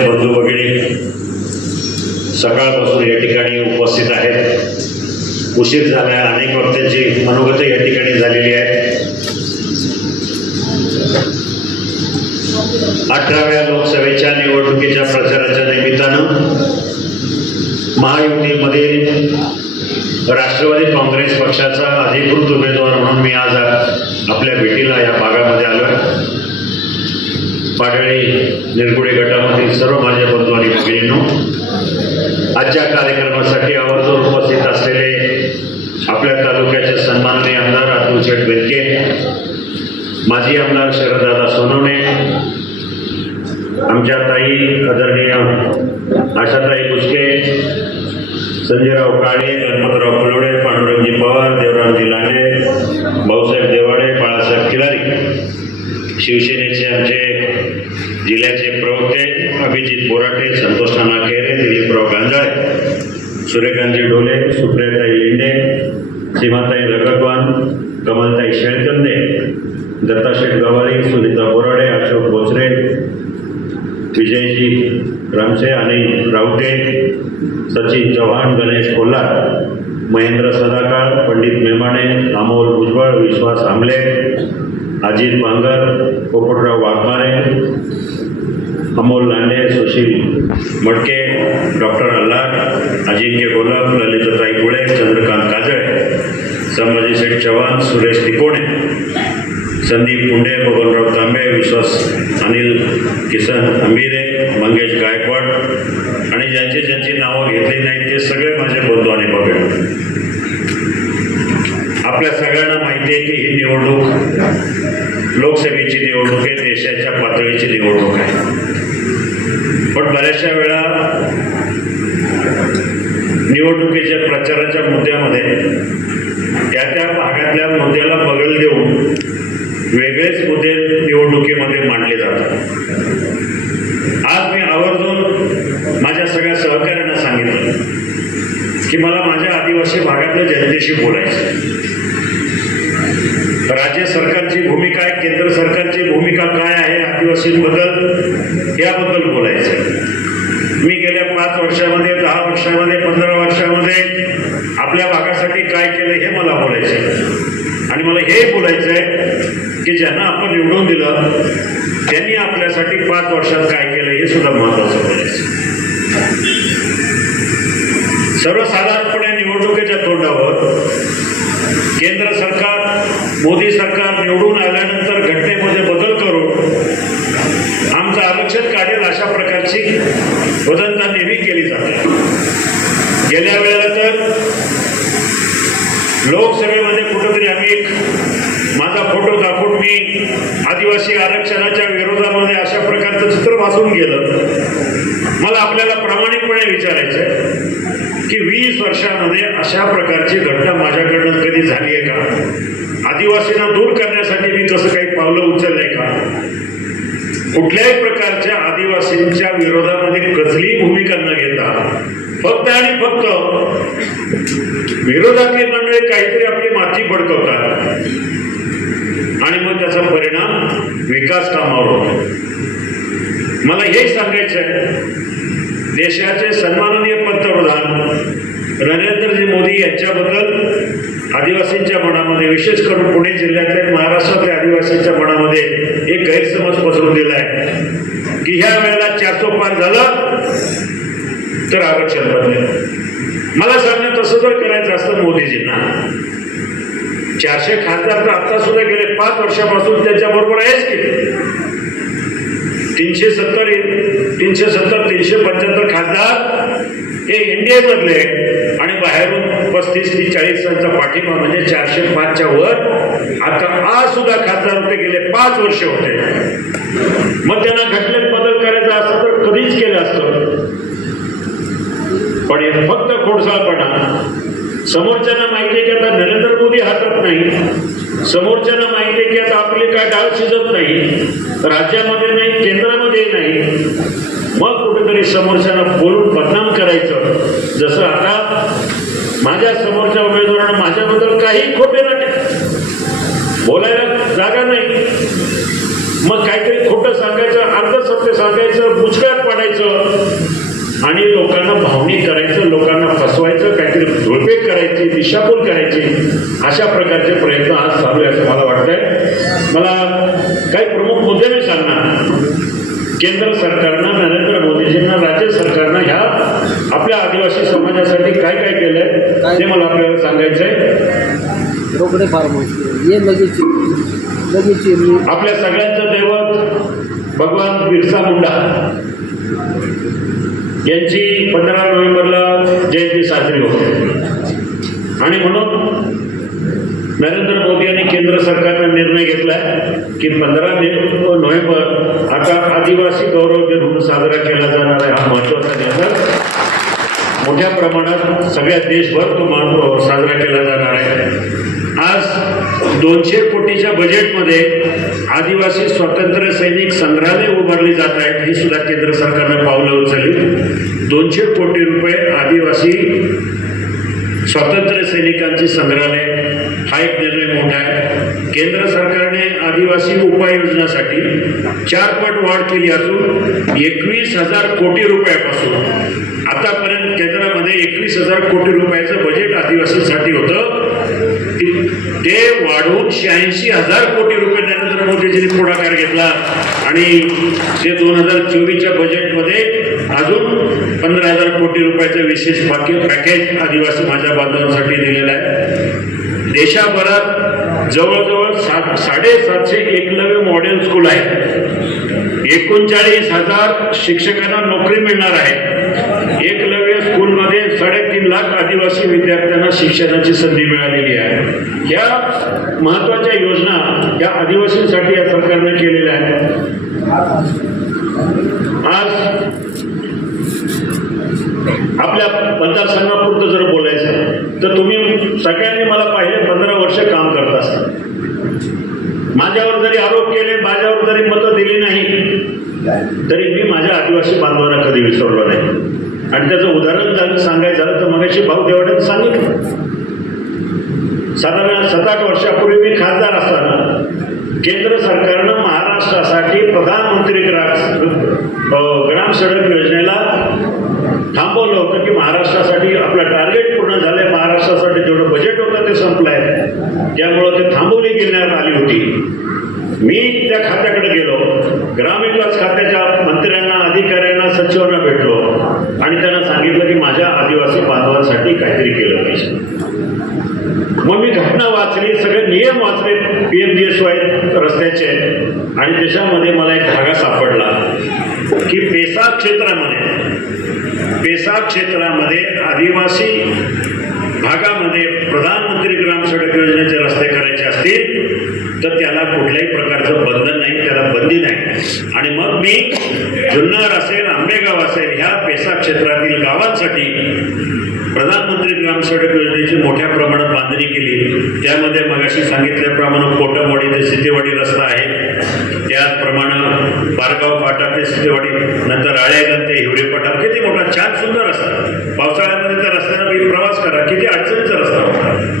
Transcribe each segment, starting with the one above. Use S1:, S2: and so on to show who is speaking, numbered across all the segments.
S1: बंधू भगिनी सकाळपासून या ठिकाणी उपस्थित आहेत. उशीर झाला आहे अनेक वक्त्यांची मनोगत या ठिकाणी झालेली आहे. अठराव्या लोकसभेच्या निवडणुकीच्या प्रचाराच्या निमित्तानं महायुतीमध्ये राष्ट्रवादी काँग्रेस पक्षाचा अधिकृत उमेदवार म्हणून मी आज आपल्या भेटीला या भागामध्ये आलो आहे पाडळी निरगुडे गटामधील सर्व माझ्या बंधू आणि भगिनींनो आजच्या कार्यक्रमासाठी आवर्जून उपस्थित असलेले आपल्या तालुक्याचे सन्माननीय आमदार अतुल शेठ बेनके माजी आमदार शरददादा सोनवणे आमच्या ताई आदरणीय आशाताई बुचके संजयराव काळे गणपतराव फुलवडे पांडुरंगजी पवार देवरामजी लांडे भाऊसाहेब देवाडे बाळासाहेब खिलारी शिवसेनेचे आमचे जिल्ह्याचे प्रवक्ते अभिजित बोराटे संतोष नाना केरे दिलीपराव गांजाळे सूर्यकांतजी डोले सुप्रियाताई लिंडे सीमाताई रगतवान कमलताई शेळकंदे दत्ताशेठ गवारी सुनीता बोराडे अशोक बोचरे विजयजी रामसे अनिल रावटे सचिन चव्हाण गणेश कोल्हार महेंद्र सदाकाळ पंडित मेमाणे अमोल भुजबळ विश्वास आमले अजित बांगर पोपटराव वाघमारे अमोल लांडे सुशील मडके डॉक्टर अल्लाड अजिंक्य गोलप ललिताताई गुळे चंद्रकांत काजळे संभाजी शेठ चव्हाण सुरेश तिकोणे संदीप पुंडे बबनराव तांबे विश्वास अनिल किसन अंबिरे मंगेश गायकवाड. आणि ज्यांची ज्यांची नावं घेतली नाहीत ते सगळे माझे बंधू आणि बघे पातळीची निवडणूक आहे देशाच्या पातळीची निवडणूक आहे. पण बऱ्याचशा वेळा निवडणुकीच्या प्रचाराच्या मुद्द्यामध्ये त्या त्या भागातल्या मुद्द्याला बगल देऊन वेगळेच मुद्दे निवडणुकीमध्ये मांडले जातात आज मी आवर्जून माझ्या सगळ्या सहकाऱ्यांना सांगितलं की मला माझ्या आदिवासी भागातल्या जनतेशी बोलायचं राज्य सरकारची भूमिका आहे केंद्र सरकारची भूमिका काय आहे आदिवासींबद्दल याबद्दल बोलायचं. मी गेल्या पाच वर्षामध्ये दहा वर्षामध्ये पंधरा वर्षामध्ये आपल्या भागासाठी काय केलं हे मला बोलायचं. आणि मला हे बोलायचं आहे की ज्यांना आपण निवडून दिलं त्यांनी आपल्यासाठी पाच वर्षात काय केलं हे सुद्धा महत्वाचं बोलायचं. सर्वसाधारणपणे निवडणुकीच्या तोंडावर केंद्र सरकार मोदी सरकार निवडून आल्यानंतर अशा प्रकारची नेहमी केली जाते. गेल्या वेळेला तर लोकसभेमध्ये कुठंतरी आम्ही एक माझा फोटो दाखवून मी आदिवासी आरक्षणाच्या विरोधामध्ये अशा प्रकारचं चित्र वाचून गेलं. मला आपल्याला प्रामाणिकपणे विचारायचं की वीस वर्षामध्ये अशा प्रकारची घटना माझ्याकडनं कधी झाली आहे का? आदिवासींना दूर करण्यासाठी मी कसं काही पावलं उचललंय का? कुठल्याही प्रकारच्या आदिवासींच्या विरोधामध्ये कसलीही भूमिका न घेता फक्त आणि फक्त विरोधातली मंडळी काहीतरी आपली माती भडकवतात. आणि मग त्याचा परिणाम विकास कामावर होतो. मला हे सांगायचं आहे देशाचे सन्माननीय पंतप्रधान नरेंद्रजी मोदी यांच्याबद्दल आदिवासींच्या मनामध्ये विशेष करून पुणे जिल्ह्यातल्या महाराष्ट्रातल्या आदिवासींच्या मनामध्ये एक गैरसमज पसरून दिला आहे. की ह्या वेळेला चारसो पार झालं तर आरक्षण बदलेल. मला सांगणं तसं जर करायचं असतं मोदीजींना. चारशे खासदार तर आता सुद्धा गेले पाच वर्षापासून त्यांच्या बरोबर आहेच की. तीनशे सत्तर तीनशे सत्तर तीनशे पंच्याहत्तर खासदार हे इंडियामधले आणि बाहेरून पस्तीस ते चाळीसांचा पाठिंबा म्हणजे चारशे पाचच्या वर आता आज सुद्धा खासदार होते गेले पाच वर्ष होते. मग त्यांना घटनेत बदल करायचा असतं तर कधीच केलं असतं. पण हे फक्त खोडसाळपणा. समोरच्यांना माहिती आहे की आता नरेंद्र मोदी हातात नाही. समोरच्यांना माहिती आहे की आता आपली काय डाळ शिजत नाही. राज्यामध्ये नाही केंद्रामध्ये नाही. मग कुठेतरी समोरच्याला बोलून बदनाम करायचं. जसं आता माझ्या समोरच्या उमेदवारानं माझ्याबद्दल काही खोटे ना बोलायला जागा नाही. मग काहीतरी खोटं सांगायचं अर्धसत्य सांगायचं पुचकार पाडायचं आणि लोकांना भावनी करायचं लोकांना फसवायचं काहीतरी धुळपेट करायची दिशाभूल करायची अशा प्रकारचे प्रयत्न आज चालू आहे असं मला वाटतंय. मला काही प्रमुख मुद्दे मी सांगणार. केंद्र सरकारनं नरेंद्र मोदीजींना राज्य सरकारनं ह्या आपल्या आदिवासी समाजासाठी काय काय केलंय ते मला आपल्याला सांगायचं आहे
S2: रोकडे फार्मसी ये लगेच लगेच ये. मी
S1: आपल्या सगळ्यांचं दैवत भगवान बिरसा मुंडा. यांची पंधरा नोव्हेंबरला जयंती साजरी होते. आणि म्हणून नरेंद्र मोदी यांनी केंद्र सरकारनं निर्णय घेतला की पंधरा नोव्हेंबर आता आदिवासी गौरव दिन साजरा केला जाणार आहे हा महत्त्वाचा निर्णय. मोठ्या प्रमाणात सगळ्या देशभर तो मान साजरा केला जाणार आहे. आज दोनशे कोटीच्या बजेटमध्ये आदिवासी स्वातंत्र्य सैनिक संग्रहालय उभारली जात आहेत ही सुद्धा केंद्र सरकारनं पावलं उचलली. दोनशे कोटी रुपये आदिवासी स्वातंत्र्य सैनिकांची संग्रहालय हा एक निर्णय मोठा आहे. केंद्र सरकारने आदिवासी उपाययोजनासाठी चार पट वाढ केली असून एकवीस हजार कोटी रुपयापासून आतापर्यंत केंद्रामध्ये एकवीस हजार कोटी रुपयाचं बजेट आदिवासीसाठी होतं. ते- ते वाढवून शहाऐंशी हजार कोटी रुपये नरेंद्र मोदीजींनी पुढाकार घेतला. आणि ते दोन हजार चोवीसच्या बजेटमध्ये अजून पंधरा हजार कोटी रुपयाचं विशेष पॅकेज आदिवासी माझ्या बांधवांसाठी दिलेलं आहे. देशाभरात जवळजवळ सात साडेसातशे एकलव्य मॉडेल स्कूल आहेत. एकोणचाळीस हजार शिक्षकांना नोकरी मिळणार आहे. एकलव्य स्कूलमध्ये साडेतीन लाख आदिवासी विद्यार्थ्यांना शिक्षणाची संधी मिळालेली आहे. या महत्त्वाच्या योजना या आदिवासींसाठी या सरकारने केलेल्या आहेत. आज आपल्या मतदारसंघापुरतं जर बोलायचं तर तुम्ही सगळ्यांनी मला पाहिले पंधरा वर्ष काम करत असतात. माझ्यावर जरी आरोप केले माझ्यावर जरी मतं दिली नाही तरी मी माझ्या आदिवासी बांधवांना कधी विसरलो नाही. आणि त्याचं उदाहरण झालं सांगायचं झालं तर मगाशी भाऊ देवाड्यात सांगितलं. साधारण सात आठ वर्षापूर्वी मी खासदार असताना केंद्र सरकारनं महाराष्ट्रासाठी प्रधानमंत्री ग्राम ग्राम सडक योजनेला थांबवलं होतं की महाराष्ट्रासाठी आपलं टार्गेट पूर्ण झालंय. महाराष्ट्रासाठी जेवढं बजेट होतं ते संपलंय. त्यामुळं ते थांबवली घेण्यात आली होती. मी त्या खात्याकडे गेलो. ग्रामविकास खात्याच्या मंत्र्यांना अधिकाऱ्यांना सचिवांना भेटलो. आणि त्यांना सांगितलं की माझ्या आदिवासी बांधवांसाठी काहीतरी केलं पाहिजे. मग मी घटना वाचली. सगळे नियम वाचले. P M G S Y रस्त्याचे. आणि त्याच्यामध्ये मला एक धागा सापडला की पेसा क्षेत्रामध्ये. पेसाब क्षेत्रामध्ये आदिवासी भागामध्ये प्रधानमंत्री ग्राम सडक योजनेचे रस्ते करायचे असतील तर त्याला कुठल्याही प्रकारचं बंधन नाही त्याला बंदी नाही. आणि मग मी जुन्नर असेल आंबेगाव असेल ह्या पेसा क्षेत्रातील गावांसाठी प्रधानमंत्री ग्राम सडक योजनेची मोठ्या प्रमाणात बांधणी केली. त्यामध्ये मगाशी सांगितल्याप्रमाणे कोटमवाडी ते सिद्धेवाडी रस्ता आहे. त्याचप्रमाणे बारगाव फाटा ते सिद्धेवाडी नंतर आळेगण ते हिवरे फाटा किती मोठा छान सुंदर रस्ता. पावसाळ्यामध्ये त्या रस्त्यानं प्रवास करा किती अडचणीचा रस्ता होता.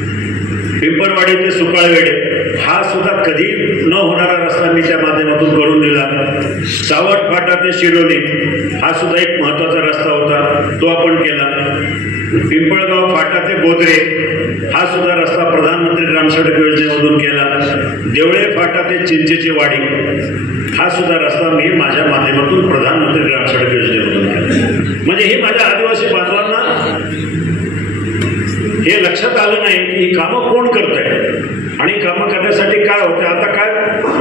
S1: पिंपरवाडी ते सुकाळवेडे हा सुद्धा कधी न होणारा रस्ता मी त्या माध्यमातून करून दिला. सावट फाटा ते शिरोली हा सुद्धा एक महत्त्वाचा रस्ता होता तो आपण केला. पिंपळगाव फाटा ते बोदरे प्रधानमंत्री ग्राम योजनेमधून केला. देवळे फाटा ते चिंचेची वाडी. हा सुद्धा रस्ता मी माझ्या माध्यमातून प्रधानमंत्री ग्राम योजनेमधून केला. म्हणजे हे माझ्या आदिवासी बांधवांना हे लक्षात आलं नाही की ही कामं कोण करत आहे आणि कामं करण्यासाठी काय होतं? आता काय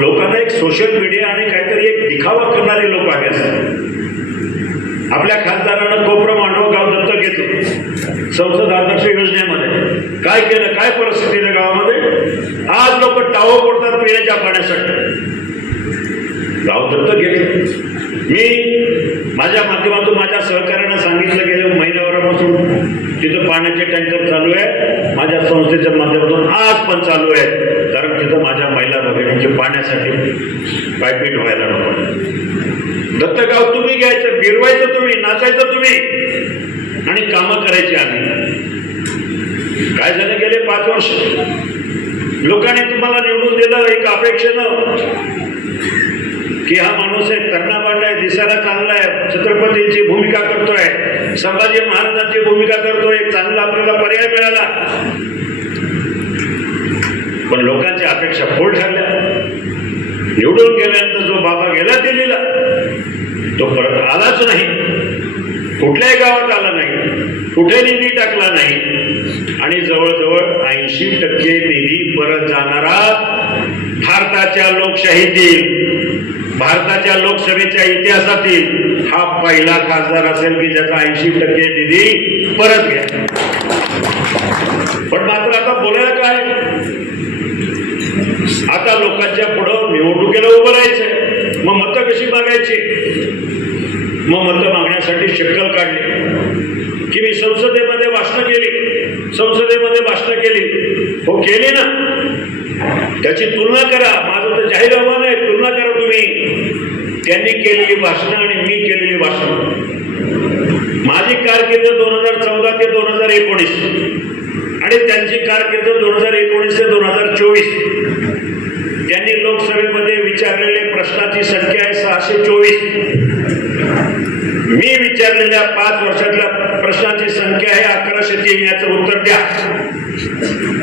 S1: लोकांना एक सोशल मीडिया आणि काहीतरी एक दिखावा करणारे लोक आहे आपल्या खासदारानं कोपरा मांडव गाव दत्तक घेतलं संसद आदर्श योजनेमध्ये. काय केलं? काय परिस्थिती आहे गावामध्ये? आज लोक टावं पडतात पिण्याच्या पाण्यासाठी. गाव दत्त गेले. मी माझ्या माध्यमातून माझ्या सहकार्यानं सांगितलं गेलं महिन्याभरापासून तिथं पाण्याचे टँकर चालू आहे माझ्या संस्थेच्या माध्यमातून आज पण चालू आहे. कारण तिथं माझ्या महिला भगिनींचे पाण्यासाठी पायपीट व्हायला नको. दत्तगाव तुम्ही घ्यायचं फिरवायचं तुम्ही नाचायचं तुम्ही. आणि कामं करायची आम्ही काय झालं गेले पाच वर्ष? लोकांनी तुम्हाला निवडून दिलं एक अपेक्षेनं. की हा माणूस आहे कर्णाबांड आहे दिसायला चांगला आहे छत्रपतींची भूमिका करतोय संभाजी महाराजांची भूमिका करतोय एक चांगला आपल्याला पर्याय मिळाला. पण लोकांच्या अपेक्षा फोल ठरल्या. निवडून गेल्यानंतर जो बाबा गेला दिल्लीला तो परत आलाच नाही. कुठल्याही गावात आला कुठे निधी टाकला नाही. आणि जवळजवळ ऐंशी टक्के निधी परत जाणारा भारताच्या लोकशाहीतील भारताच्या लोकसभेच्या इतिहासातील हा पहिला खासदार असेल की ज्याचा ऐंशी टक्के निधी परत घ्या पण मात्र आता बोलायला काय? आता लोकांच्या पुढं निवडणुकीला उभं राहायचंय. मग मतं कशी मागायची? मग मतं मागण्यासाठी शक्कल काढली. की मी संसदेमध्ये भाषणं केली संसदेमध्ये भाषणं केली. हो केली ना. त्याची तुलना करा. माझं तर जाहीर आव्हान आहे तुलना करा तुम्ही. त्यांनी केलेली भाषणं आणि मी केलेली भाषणं माझी कारकीर्द दोन हजार चौदा ते दोन हजार एकोणीस आणि त्यांची कारकीर्द दोन हजार एकोणीस ते दोन हजार चोवीस. त्यांनी लोकसभेमध्ये विचारलेले प्रश्नाची संख्या आहे सहाशे चोवीस. मी विचारलेल्या पाच वर्षातल्या प्रश्नांची संख्या आहे अकराशे तीन याचं उत्तर द्या.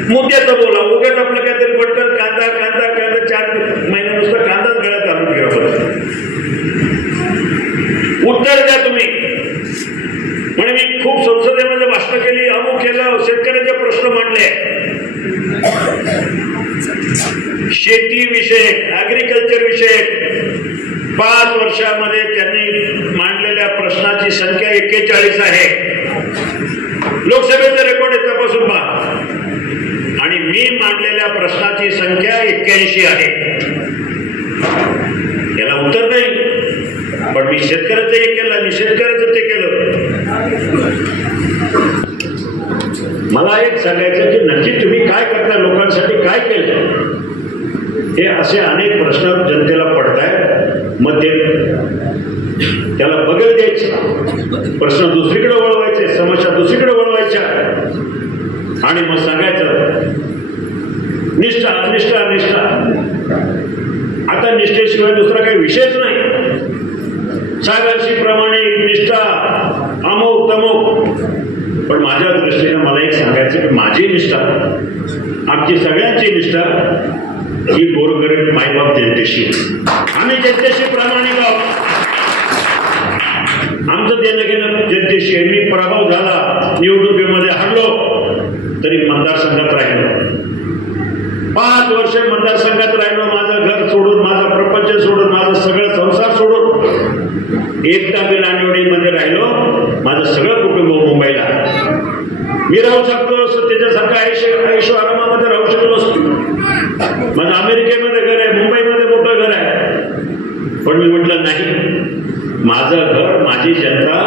S1: मुद्द्याचं बोला उगाच आपलं काहीतरी पटकन कांदा कांदा कांदा चार महिन्या नुसतं कांदाच गळ्यात घालून घ्या उत्तर द्या तुम्ही. म्हणे मी खूप संसदेमध्ये भाषण केली अमुक केलं शेतकऱ्याचे प्रश्न मांडले. शेती विषयक ऍग्रिकल्चर विषयक पाच वर्षामध्ये त्यांनी मांडलेल्या प्रश्नाची संख्या एक्केचाळीस आहे. लोकसभेचा रेकॉर्ड आहे तपासून पहा. आणि मी मांडलेल्या प्रश्नाची संख्या एक्क्याऐंशी आहे. याला उत्तर नाही. पण मी शेतकऱ्याचं हे केलं मी शेतकऱ्याचं ते केलं. मला एक सांगायचं की नक्की तुम्ही काय करता लोकांसाठी काय केलं? हे असे अनेक प्रश्न जनतेला मग ते त्याला बगल द्यायची. प्रश्न दुसरीकडे वळवायचे समस्या दुसरीकडे वळवायच्या. आणि मग सांगायचं निष्ठा निष्ठा निष्ठा. आता निष्ठेशिवाय दुसरा काही विषयच नाही. सागरशी प्रामाणिक निष्ठा अमोक तमोक पण माझ्या दृष्टीने मला एक सांगायचं की माझी निष्ठा आमची सगळ्यांची निष्ठा ही गोरगरीब मायबाप जनतेशी आम्ही जनतेशी प्रामाणिक आहोत. आमचं देणं घेणं जनतेशी मी प्रभाव झाला निवडणुकीमध्ये हरलो तरी मतदारसंघात राहिलो. पाच वर्ष मतदारसंघात राहिलो माझं घर सोडून माझा प्रपंच सोडून माझा सगळं संसार सोडून. एकटा मी लांडवडीमध्ये राहिलो माझं सगळं कुटुंब मुंबईला. मी राहू शकतो असं त्याच्यासारखं आयुष्य आयुष्य आरामामध्ये राहू शकलो असतो माझं अमेरिकेमध्ये घर आहे मुंबईमध्ये मोठं घर आहे पण मी म्हटलं नाही माझी जनता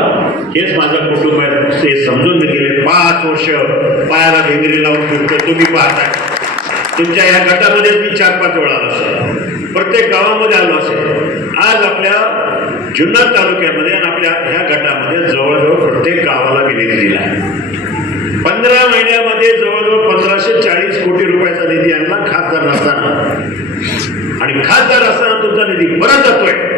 S1: हेच माझं कुटुंब आहे ते समजून गेले. पाच वर्ष पायाला ढेंगरी लावून फिरतो. तुम्ही पाहताय. तुमच्या या गटामध्ये मी चार पाच वेळा आलो असेल. प्रत्येक गावामध्ये आलो असेल. आज आपल्या जुन्नर तालुक्यामध्ये आणि आपल्या ह्या गटामध्ये जवळजवळ प्रत्येक गावाला मी निधी दिला आहे. पंधरा महिन्यामध्ये जवळजवळ पंधराशे चाळीस कोटी रुपयाचा निधी आणला. खासदार नसताना. आणि खासदार असताना तुमचा निधी परत जातोय.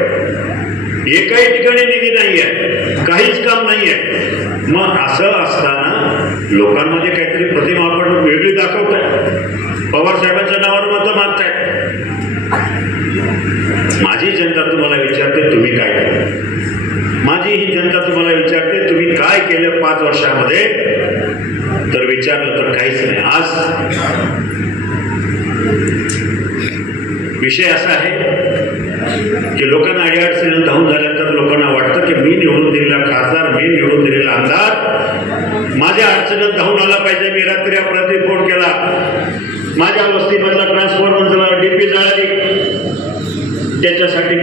S1: एकाही ठिकाणी निधी नाही आहे काहीच काम नाही आहे मग असं असताना लोकांमध्ये काहीतरी प्रतिमा आपण वेगळी दाखवताय. पवार साहेबांच्या नावावर मतं मागताय. माझी जनता तुम्हाला विचारते तुम्ही काय केलं? माझी ही जनता तुम्हाला विचारते तुम्ही काय केलं पाच वर्षामध्ये? तर विचारलं तर काहीच नाही. आज विषय असा आहे की लोकांना अडीअडचणी धावून झाल्यानंतर लोकांना वाटतं की मी निवडून दिलेला खासदार मी निवडून दिलेला आमदार. माझ्या अडचणीत धावून आला पाहिजे. मी रात्री अपरात्री फोन केला. माझ्या वस्तीमधला ट्रान्सफॉर्मर डीपी जळाली. त्याच्यासाठी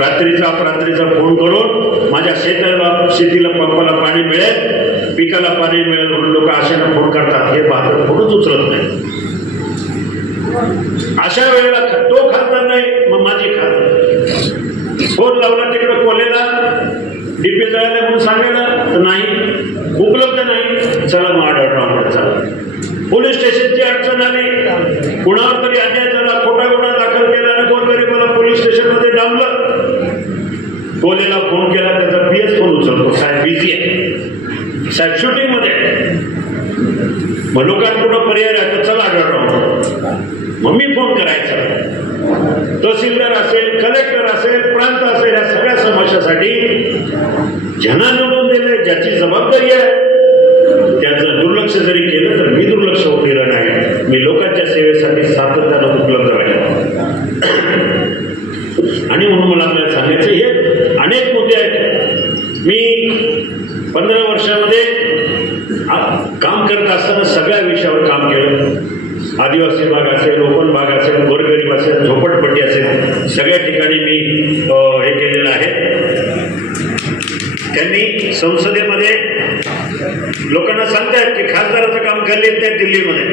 S1: रात्रीचा अपरात्रीचा फोन करून माझ्या शेताला शेतीला पंपाला पाणी मिळेल पिकाला पाणी मिळेल म्हणून लोक आशेनं फोन करतात. हे पाहत फोनच उचलत नाही? अशा वेळेला तो खासदार नाही मग माझी खासदार फोन लावला तिकडे कोलेला. डीपी जळाले म्हणून सांगायला तर नाही. उपलब्ध नाही. चला मग आढळराव चला. पोलीस स्टेशनची अडचण आली. कुणावर तरी अन्याय झाला खोटा गुन्हा दाखल केला आणि कोणतरी मला पोलीस स्टेशनमध्ये डांबलं. कोलेला फोन केला त्याचा पीएस फोन उचलतो. साहेब बिझी आहे. साहेब शूटिंगमध्ये आहे. मग लोकांपुढं पर्याय राहतो चला आढळराव मग मी फोन करायचा. तहसीलदार असेल कलेक्टर असेल प्रांत असेल या सगळ्या समस्यासाठी ज्यांना निवडून दिले ज्याची जबाबदारी आहे त्याचं दुर्लक्ष जरी केलं तर मी दुर्लक्ष होऊ नाही. मी लोकांच्या सेवेसाठी सातत्य उपलब्ध राहिलो आणि म्हणून मला आपल्याला सांगायचं हे अनेक मुद्दे आहेत मी पंधरा वर्षामध्ये आ- काम करत असताना सगळ्या विषयावर काम केलं आदिवासी भाग असेल ओपन भाग असेल गोरगरीब असेल झोपटपट्टी असेल सगळ्या ठिकाणी मी हे केलेलं आहे. त्यांनी संसदेमध्ये लोकांना सांगतायत की खासदाराचं काम खाल्ले त्या दिल्लीमध्ये.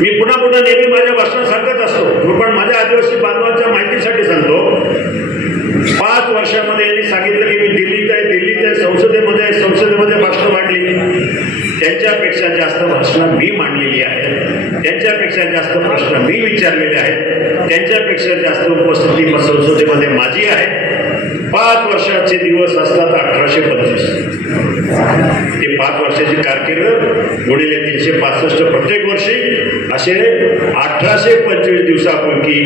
S1: मी पुन्हा पुन्हा नेहमी माझ्या भाषणात सांगत असतो. पण माझ्या आदिवासी बांधवांच्या माहितीसाठी सांगतो पाच वर्षामध्ये यांनी सांगितलं की मी दिल्लीत आहे दिल्लीत आहे संसदेमध्ये आहे संसदेमध्ये भाषणं मांडली त्यांच्यापेक्षा जास्त भाषणं मी मांडलेली आहेत त्यांच्यापेक्षा जास्त प्रश्न मी विचारलेले आहेत त्यांच्यापेक्षा जास्त उपस्थिती म- संसदेमध्ये माझी आहे पाच वर्षाचे दिवस असतात अठराशे पंचवीस ते पाच वर्षाची कारकीर्द गुणिले तीनशे पासष्ट प्रत्येक वर्षी असे अठराशे पंचवीस दिवसापैकी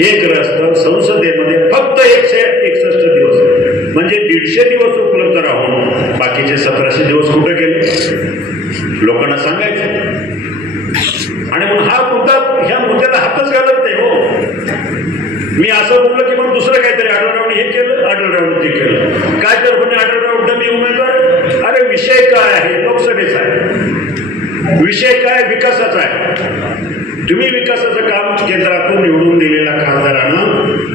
S1: हे ग्रस्त संसदेमध्ये फक्त एकशे एकसष्ट दिवस. म्हणजे दीडशे दिवस उपलब्ध राहून बाकीचे सतराशे दिवस कुठे गेले? लोकांना सांगायचं. आणि मग हा मुद्दा ह्या मुद्द्याला हातच घालत नाही हो. मी असं बोललो की मग दुसरं काहीतरी आढळरावने हे केलं आढळरावने ते केलं. काय तर म्हणे आढळराव मी उमेदवार? अरे विषय काय आहे? विषय काय? विकासाचा आहे. तुम्ही विकासाचं काम केंद्रातून निवडून दिलेल्या खासदारानं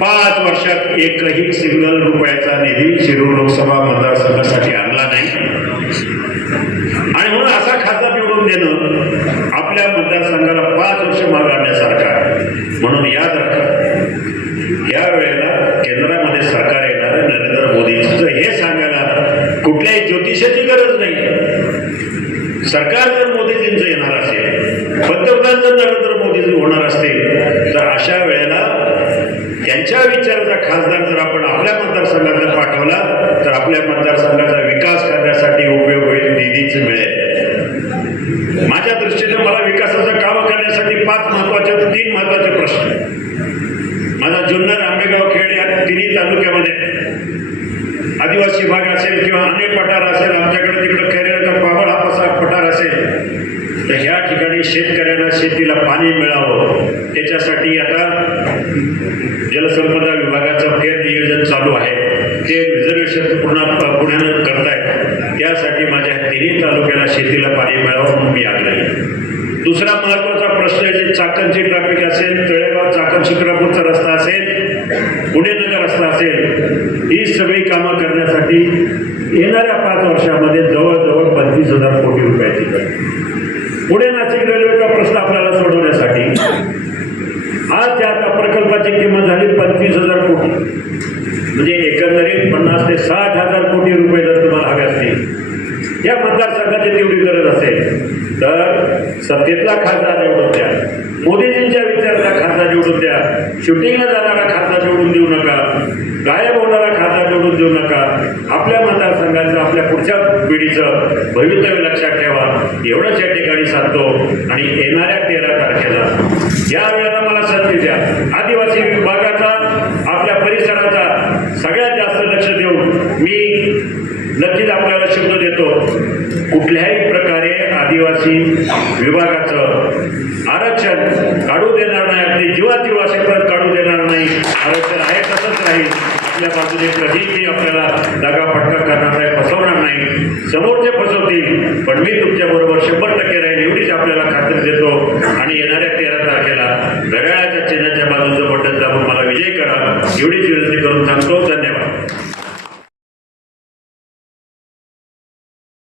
S1: पाच वर्षात एकही सिंगल रुपयाचा निधी शिरूर लोकसभा मतदारसंघासाठी आणला नाही. आणि म्हणून असा खासदार निवडून देणं आपल्या मतदारसंघाला पाच वर्ष माग आणण्यासारखं आहे म्हणून याद राखा या वेळेला केंद्रामध्ये सरकार येणार आहे नरेंद्र मोदींचं हे सांगायला कुठल्याही ज्योतिषाची गरज नाही सरकार जर मोदीजींचं येणार असेल पंतप्रधान जर नरेंद्र मोदीजी होणार असतील तर अशा वेळेला त्यांच्या विचाराचा खासदार जर आपण आपल्या मतदारसंघात पाठवला तर आपल्या मतदारसंघाचा विकास करण्यासाठी उपयोग होईल निधीच मिळेल माझ्या दृष्टीने मला विकासाचं काम करण्यासाठी पाच महत्त्वाचे तीन महत्त्वाचे प्रश्न आहेत. माझा जुन्नर आंबेगाव खेड या तिन्ही तालुक्यामध्ये. आदिवासी भाग असेल किंवा अनेक पठार असेल आमच्याकडे तिकडे खरेतर पाबळ हा पसा पठार असेल. तर ह्या ठिकाणी शेतकऱ्यांना शेतीला पाणी मिळावं. त्याच्यासाठी आता जलसंपदा विभागाचं फेर नियोजन चालू आहे. ते रिझर्वेशन पुन्हा पुण्यानं करतायत. त्यासाठी माझ्या तिन्ही तालुक्याला शेतीला पाणी मिळावं म्हणून मी आग्रही दुसरा महत्त्वाचा प्रश्न आहे जे चाकणची ट्रॅफिक असेल तळेगाव चाकण शिक्रापूरचा रस्ता असेल पुणेनगर रस्ता असेल ही सगळी कामं करण्यासाठी येणाऱ्या पाच वर्षामध्ये जवळजवळ पंचवीस हजार कोटी रुपयाची गरज. पुणे नाशिक रेल्वेचा प्रश्न आपल्याला सोडवण्यासाठी आज त्या त्या प्रकल्पाची किंमत झाली पंचवीस हजार कोटी म्हणजे एकंदरीत पन्नास ते साठ हजार कोटी रुपये जर तुम्हाला हवे असतील या मतदारसंघाची तेवढी गरज असेल तर सत्तेतला खासदार निवडून द्या. मोदीजींच्या विचाराचा खासदार निवडून द्या. शूटिंगला जाणारा खासदार निवडून देऊ नका. गायब होणारा खासदार निवडून देऊ नका. आपल्या मतदारसंघाचं आपल्या पुढच्या पिढीचं भवितव्य लक्षात ठेवा. एवढंच या ठिकाणी साधतो आणि येणाऱ्या तेरा तारखेला. या वेळेला मला संधी द्या. आदिवासी विभागाचा आपल्या परिसराचा सगळ्यात जास्त लक्ष देऊन मी नक्कीच आपल्याला शब्द देतो. कुठल्याही प्रकारे आदिवासी विभागाचं शासनातून कधीही आपल्याला दगापटका करणार नाही फसवणार नाही समोरचे फसवतील पण मी तुमच्याबरोबर शंभर टक्के राहील एवढीच आपल्याला खात्री देतो. आणि येणाऱ्या तेरा तारखेला घड्याळाच्या चिन्हाच्या बाजूचं बटन दाबून मला विजय करा. एवढीच विनंती करून सांगतो. धन्यवाद.